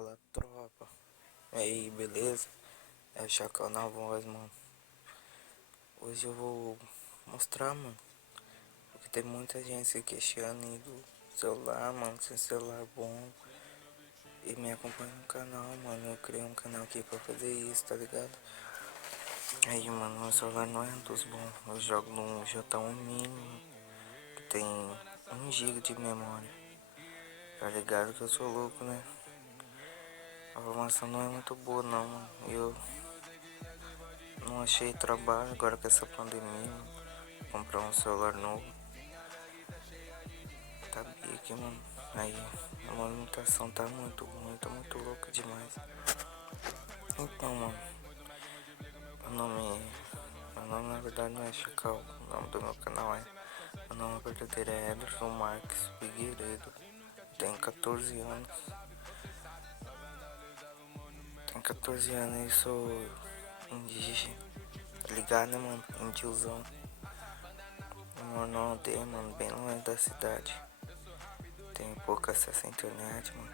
Fala tropa, e aí beleza? É o Chacal na voz, mano. Hoje eu vou mostrar, mano, porque tem muita gente se queixando aí do celular, mano, sem celular bom. E me acompanha no canal, mano. Eu criei um canal aqui pra fazer isso, tá ligado? Aí, mano, meu celular não é dos bons. Eu jogo no J1 Mini, que tem 1 GB de memória. Tá ligado que eu sou louco, né? A informação não é muito boa não, mano. Eu não achei trabalho agora com essa pandemia, mano. Comprar um celular novo. Tá aqui, mano. Aí a movimentação tá muito ruim, tá muito louca demais. Então, mano, meu nome, meu nome na verdade não é Chacal. O nome do meu canal é. Meu nome verdadeiro é Ederson Marques Figueiredo. Tenho 14 anos. Tenho 14 anos e sou indígena. Tá ligado, né, mano? Indiozão. Eu moro numa aldeia, mano, bem longe da cidade. Tenho pouco acesso à internet, mano.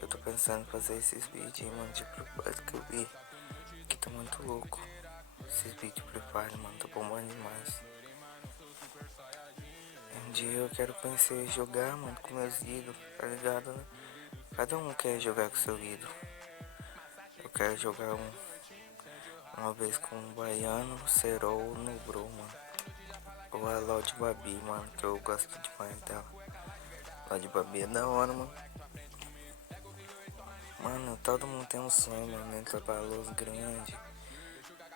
Eu tô pensando em fazer esses vídeos aí, mano, de Free Fire que eu vi. Que tá muito louco. Esses vídeos de Free Fire, mano, tá bombando demais. Um dia eu quero conhecer e jogar, mano, com meus ídolos, tá ligado, né? Cada um quer jogar com seu ídolo. Eu quero jogar uma vez com o Baiano, o Serol, o Nubro, mano. Ou a Lorde Babi, mano, que eu gosto demais dela. Lorde Babi é da hora, mano. Mano, todo mundo tem um sonho, mano, entrar pra Luz Grande,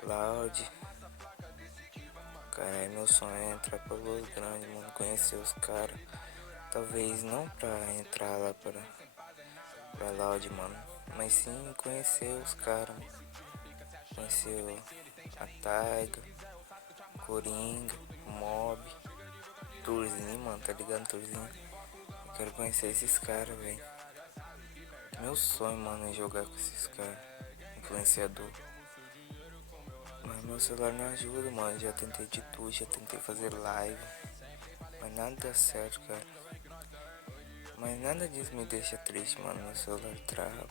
Loud. Cara, é meu sonho é entrar pra Luz Grande, mano, conhecer os caras. Talvez não pra entrar lá pra Loud, mano, mas sim conhecer os caras, mano. Conhecer a Taiga, Coringa, Mob, Turzinho, mano, tá ligado, Turzinho? Eu quero conhecer esses caras, velho. Meu sonho, mano, é jogar com esses caras, influenciador. Mas meu celular não ajuda, mano. Já tentei de tudo, já tentei fazer live. Mas nada dá certo, cara. Mas nada disso me deixa triste, mano. Meu celular trava.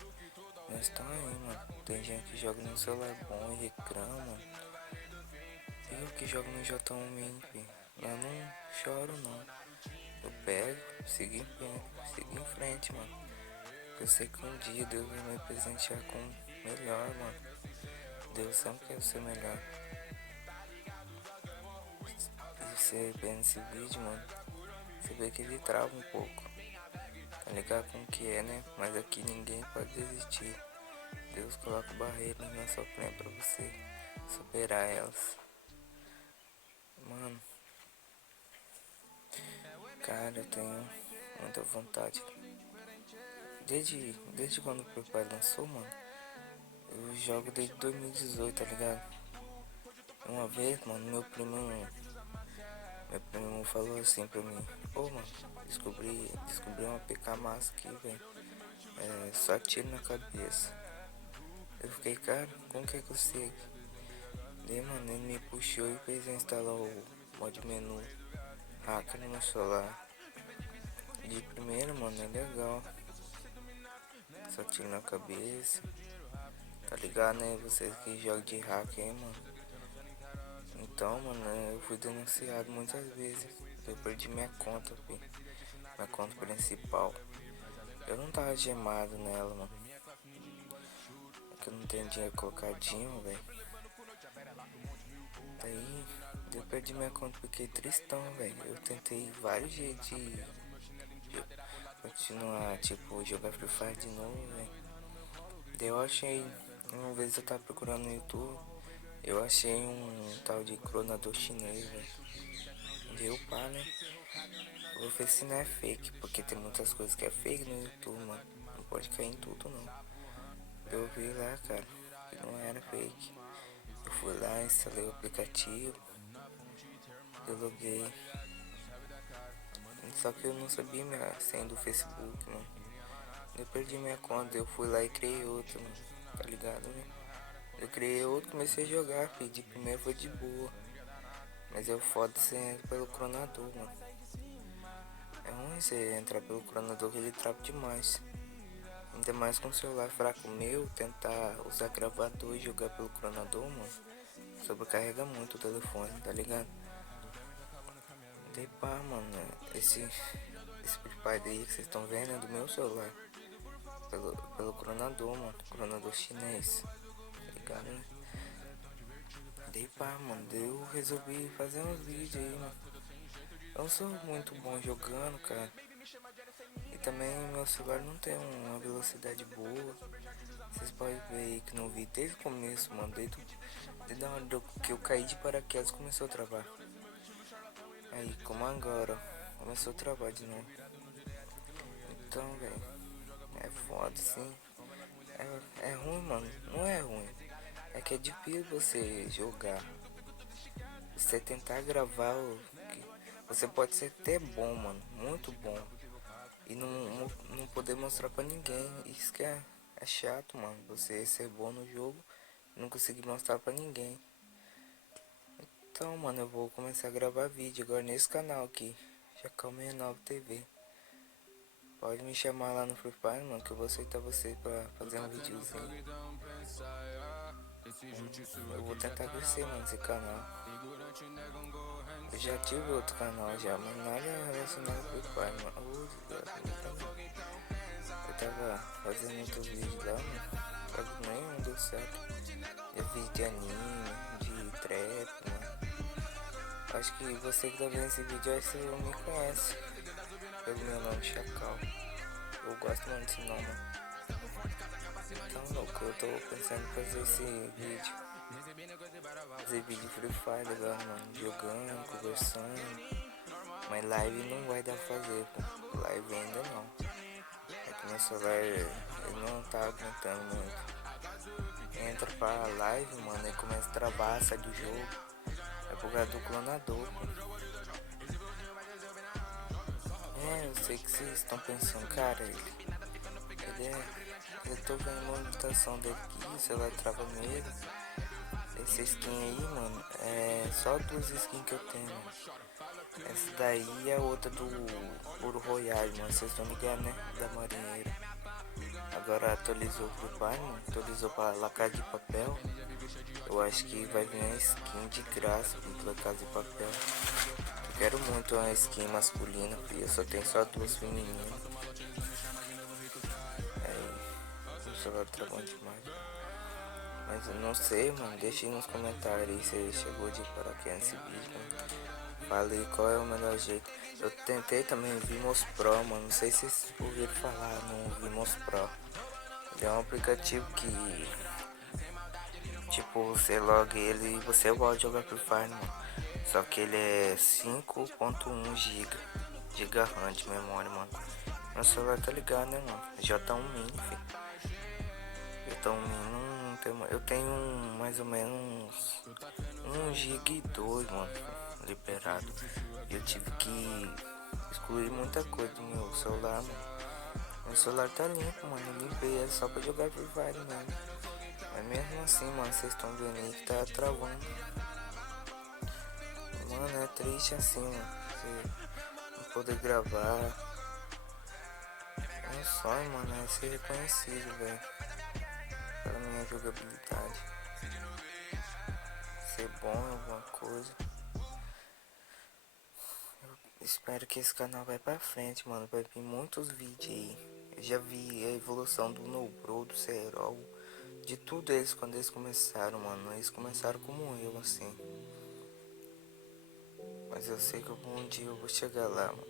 Nós estamos aí, mano. Tem gente que joga no celular bom e reclama, mano. Eu que jogo no J1 Mini, filho. Eu não choro, não. Eu pego, sigo em frente, mano. Eu sei que um dia Deus vai me presentear com melhor, mano. Deus sempre quer ser melhor. E você vê nesse vídeo, mano, você vê que ele trava um pouco. Tá ligado com o que é, né? Mas aqui ninguém pode desistir. Deus coloca barreiras na sua frente pra você superar elas. Mano, cara, eu tenho muita vontade. Desde quando o Free Fire lançou, mano, eu jogo desde 2018, tá ligado? Uma vez, mano, meu primo falou assim pra mim: Ô, mano, descobri uma PK massa aqui, velho. É, só tiro na cabeça. Eu fiquei, cara, como que eu sei? Daí, mano, ele me puxou e fez eu instalar o mod menu hacker no meu celular. De primeiro, mano, é legal. Só tiro na cabeça. Tá ligado, né? Vocês que jogam de hacker, mano. Então, mano, eu fui denunciado muitas vezes. Eu perdi minha conta, filho. Minha conta principal. Eu não tava gemado nela, mano. É que eu não tenho dinheiro colocadinho, velho. Daí, eu perdi minha conta, fiquei tristão, velho. Eu tentei vários jeitos de continuar, tipo, jogar Free Fire de novo, velho. Daí eu achei, uma vez eu tava procurando no YouTube, eu achei um tal de clonador chinês, velho. Deu pá, né? Eu vou ver se não é fake, porque tem muitas coisas que é fake no YouTube, mano. Não pode cair em tudo, não. Eu vi lá, cara, que não era fake. Eu fui lá, instalei o aplicativo, eu loguei. Só que eu não sabia minha senha do Facebook, mano. Eu perdi minha conta, eu fui lá e criei outra, mano. Tá ligado, né? Eu criei outro, comecei a jogar, filho. De primeiro foi de boa. Mas é o foda você entra pelo cronador, mano. É ruim você entrar pelo cronador que ele trava demais. Ainda mais com o celular fraco meu, tentar usar gravador e jogar pelo cronador, mano, sobrecarrega muito o telefone, tá ligado? Daí pá, mano, esse Free Fire aí que vocês estão vendo é do meu celular. Pelo cronador, mano, cronador chinês, tá ligado, né? Daí pá, mano, daí eu resolvi fazer uns vídeos aí, mano. Eu não sou muito bom jogando, cara. E também meu celular não tem uma velocidade boa. Vocês podem ver aí que no vídeo desde o começo, mano, desde a hora que eu caí de paraquedas começou a travar. Aí, como agora, ó, começou a travar de novo. Então, velho, é foda, sim. É ruim, mano, não é ruim. É que é difícil você jogar. Você tentar gravar você pode ser até bom, mano, muito bom. E não poder mostrar pra ninguém. Isso que é chato, mano. Você ser bom no jogo e não conseguir mostrar pra ninguém. Então, mano, eu vou começar a gravar vídeo agora nesse canal aqui, Jacal69 TV. Pode me chamar lá no Free Fire, mano, que eu vou aceitar você pra fazer um videozinho. Eu vou tentar crescer, mano, esse canal. Eu já tive outro canal já, mas nada relacionado ao Free Fire, mano. Eu tava fazendo outros vídeos lá, mano, só que nenhum deu certo. Eu vídeo de anime, de trap, mano. Acho que você que tá vendo esse vídeo aí, você me conhece pelo meu nome, Chacal. Eu gosto muito desse nome. Então, louco, eu tô pensando em fazer esse vídeo. Fazer vídeo Free Fire agora, mano. Jogando, conversando. Mas live não vai dar pra fazer, pô. Live ainda não. É que meu celular ele não tá aguentando muito. Entra pra live, mano, e começa a travar, sai do jogo. É por causa do clonador, pô. Eu sei que vocês estão pensando, cara, eu tô vendo a movimentação dele aqui, o celular trava mesmo. Essa skin aí, mano, é só duas skins que eu tenho. Essa daí é a outra do Ouro Royale, mano, vocês estão ligados, né? Da Marinheira. Agora atualizou o Free Fire, mano, atualizou pra La Casa de Papel. Eu acho que vai vir uma skin de graça pro La Casa de Papel. Eu quero muito uma skin masculina, filho. Eu só tenho só duas femininas. Aí, o celular travou demais. Mas eu não sei, mano. Deixa aí nos comentários aí se você chegou de paraquedas nesse vídeo, mano. Falei qual é o melhor jeito. Eu tentei também o Vimos Pro, mano. Não sei se vocês ouviram falar no Vimos Pro. Ele é um aplicativo que, tipo, você loga ele e você pode jogar Free Fire, mano. Só que ele é 5.1 GB RAM de memória, mano. Meu celular tá ligado, né, mano? J1 Mini, filho. J1 Mini não tem, eu tenho mais ou menos 1 GB e 2, mano, liberado. E eu tive que excluir muita coisa do meu celular, mano. Meu celular tá limpo, mano. Eu limpei ele só pra jogar Free Fire mesmo. Mas mesmo assim, mano, vocês estão vendo aí que tá travando. Mano, é triste assim, mano. Você não poder gravar. Meu sonho, mano, é ser reconhecido, velho. Pela minha jogabilidade. Ser bom em alguma coisa. Eu espero que esse canal vai pra frente, mano. Vai vir muitos vídeos aí. Eu já vi a evolução do Nobro, do Serol. De tudo eles quando eles começaram, mano. Eles começaram como eu, assim. Mas eu sei que algum dia eu vou chegar lá, mano.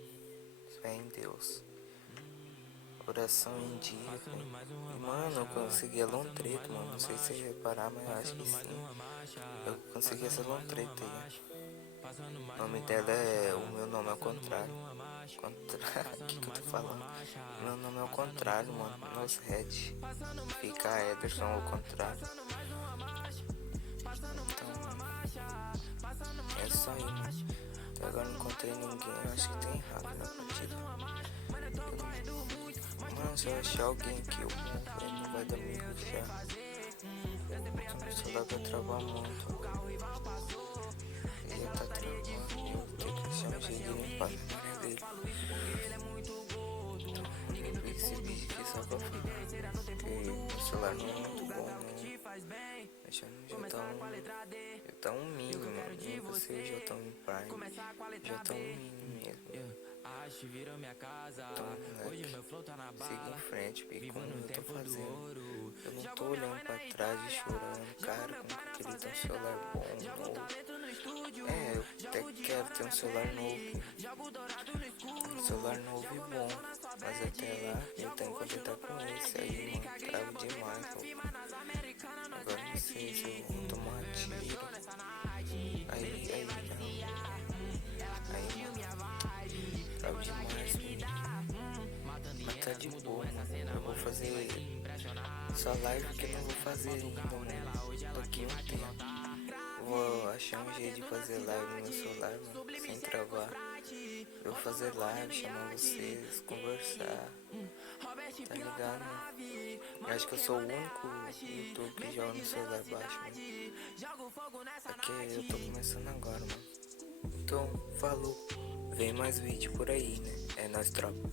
Fé em Deus. Oração em dia, e, mano, eu consegui a Lontreto, mano. Não sei se você reparar, mas eu acho que sim. Eu consegui essa Lontreto aí. O nome dela é. O meu nome é ao contrário. O que eu tô falando? Meu nome é ao contrário, mano. Nos Red. Fica Ederson ao contrário. Então, é isso aí, mano. Até agora não encontrei ninguém. Eu acho que tem errado na partida. Mano, se eu achar alguém aqui, eu morro, não vai dar meio já. O celular vai travar muito. Ele tá travando, eu vou ter que achar um jeito de limpar a memória dele. Então, eu vi esse vídeo aqui só pra falar. celular não é muito bom, né? Já tá um mínimo, mano. Nem você já tá um Prime. Já tá um mínimo mesmo. Então, moleque, siga em frente, porque como eu tô fazendo, eu não tô olhando pra trás e chorando, cara, como que eu queria ter um celular bom, novo. É, eu até quero ter um celular novo, um celular novo e bom, mas até lá eu tenho que contentar com esse aí, mano, trava demais, louco. Agora não sei se eu vou tomar tiro, mano, trava demais, mas tá de boa, mano. Eu vou fazer só live que eu não vou fazer ainda, mano. Daqui a um tempo. Vou achar um jeito de fazer live no meu celular, mano, sem travar. Eu vou fazer live, chamar vocês, conversar. Tá ligado, mano? Eu acho que eu sou o único YouTube que joga no celular baixo, mano. Aqui eu tô começando agora, mano. Então, falou. Vem mais vídeo por aí, né? É nóis, tropa.